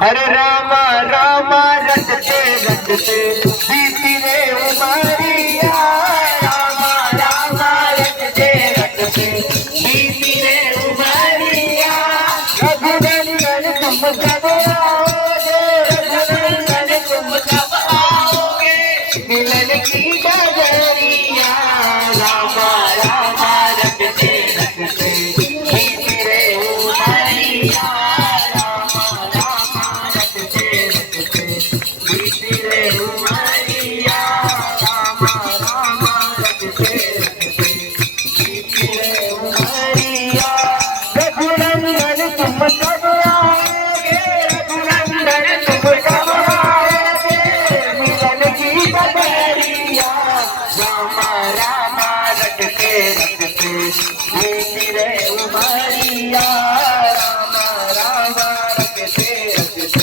हरे रामा रामा रटते रटते बीती रे उमरिया रामा रामा रटते रटते बीती रे उमरिया रघुनंदन तुम कब आओगे रघुनंदन तुम कब आओगे मिलन की डगरिया रामा रामा रटते रटते बीती रे उमरिया रघुनंदन तुम कब आओगे रघुनंदन तुम कब आओगे मिलन की डगरिया रामा रामा रटते रटते बीती रे